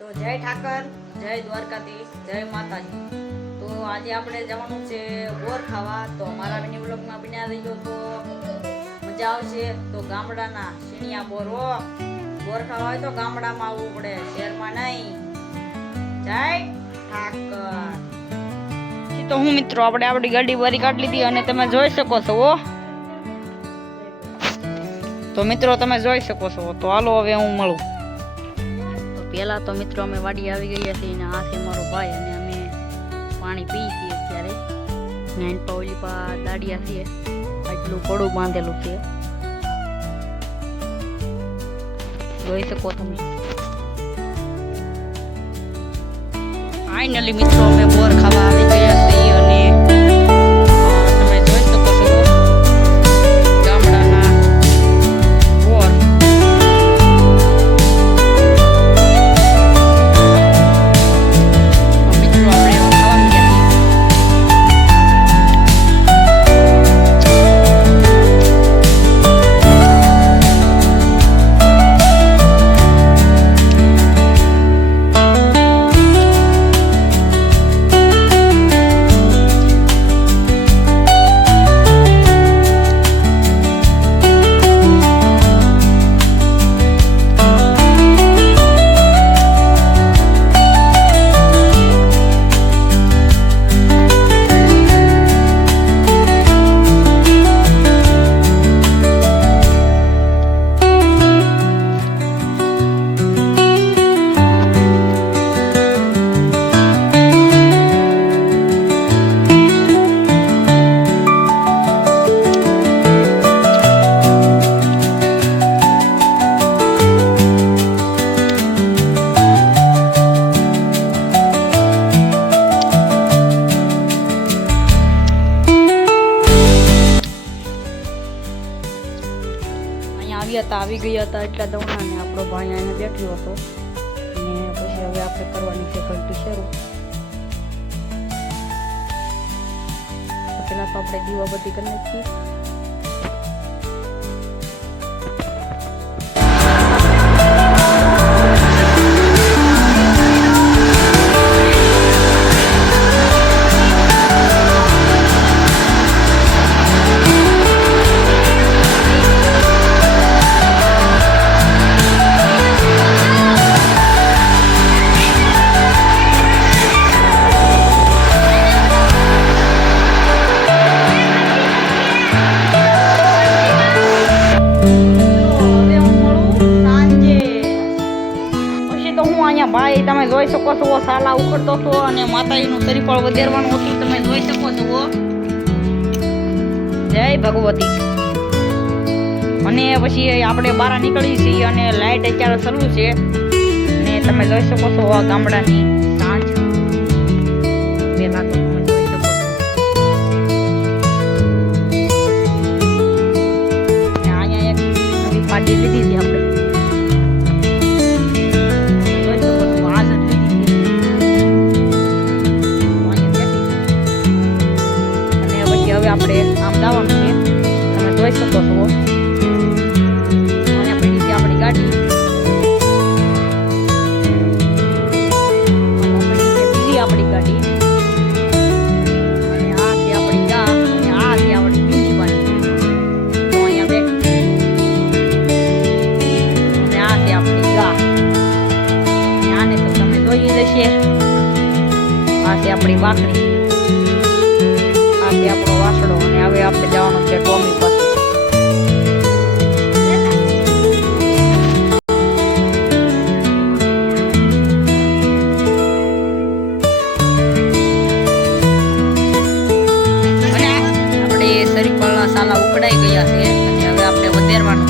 તો જય ઠાકર, જય દ્વારકાધીશ, જય માતાજી। તો આજે આપણે જવાનું છે બોર ખાવા। તો અમારા મિની વ્લોગમાં બન્યા રહીજો તો મજા આવશે। તો ગામડાના સીણિયા બોર ખાવા હોય તો ગામડામાં આવવું પડે, શહેરમાં નહીં। જય ઠાકર। તો હું મિત્રો આપણે આપણી ગાડી વારી કાઢી લીધી અને તમે જોઈ શકો છો। તો મિત્રો તમે જોઈ શકો છો। તો હાલો હવે હું મળું। પહેલા તો મિત્રો અમે વાડી આવી ગયા છીએ અને આ છે મારો ભાઈ અને અમે પાણી પી છીએ અત્યારે। નાનપા ઓલી પા દાડિયા છે, આટલું પડું બાંધેલું છે, જોઈ શકો તમે। ફાઇનલી મિત્રો અમે બોર ખાવા આવી ગયા છીએ અને તમે જોઈ શકો છો ગામડાના બોર। આવી ગયા હતા એટલા દવણા ને આપણો ભાઈ અહીંયા બેઠ્યો હતો અને પછી હવે આપણે કરવાની છે ઘંટી શરૂ। પેલા તો આપણે દીવાબત્તી કરી નાખીએ। ભાઈ તમે જોઈ શકો છો સાલા ઉખડતો હતો અને માતાજીનું શરીફળ વધેરવાનું હતું, તમે જોઈ શકો છો। જય ભગવતી। અને પછી આપણે બહાર નીકળી છીએ અને લાઈટ અત્યારે ચાલુ છે અને તમે જોઈ શકો છો આ ગામડાની સાંજ। પેલા તો તમે જોઈ શકો છો અહીંયા એક નવી પાર્ટી લીધી છે આપણે। આપણે આમ દાવાનું છે, તમે જોઈ શકો છો। અને આપણી નીચે આપણી ગાડી, બીજી આપણી ગાડી, અને આ છે આપણી ગા અને આ છે આપણી બીજી બાજુ તો અહીંયા બેઠી, અને આ છે આપણી ગા। આને તો તમે જોઈ લેશે। આ છે આપણી બાકડી, આપણો વાસડો, અને હવે આપણે જવાનું છે ટોમી પાસે। આપણે શરીફળના સાલા ઉકળાઈ ગયા છે અને હવે આપણે વધેરવાનું